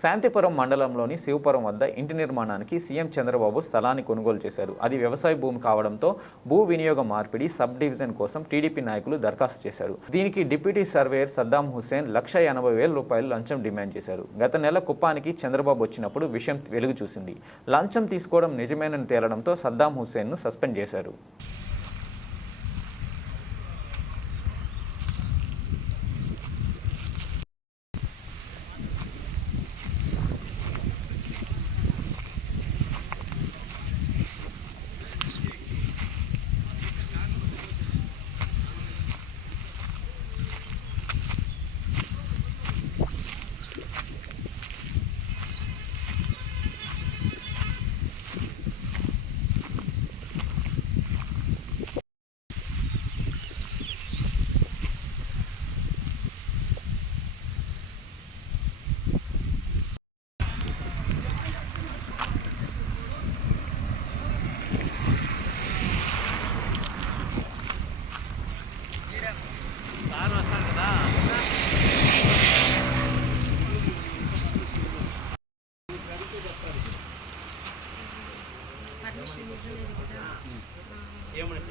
శాంతిపురం మండలంలోని శివపురం వద్ద ఇంటి నిర్మాణానికి సీఎం చంద్రబాబు స్థలాన్ని కొనుగోలు చేశారు. అది వ్యవసాయ భూమి కావడంతో భూ వినియోగ మార్పిడి సబ్ డివిజన్ కోసం టీడీపీ నాయకులు దరఖాస్తు చేశారు. దీనికి డిప్యూటీ సర్వేయర్ సద్దాం హుస్సేన్ లక్ష ఎనభై వేల రూపాయలు లంచం డిమాండ్ చేశారు. గత నెల కుప్పానికి చంద్రబాబు వచ్చినప్పుడు విషయం వెలుగు చూసింది. లంచం తీసుకోవడం నిజమేనని తేలడంతో సద్దాం హుస్సేన్ను సస్పెండ్ చేశారు. ఏమని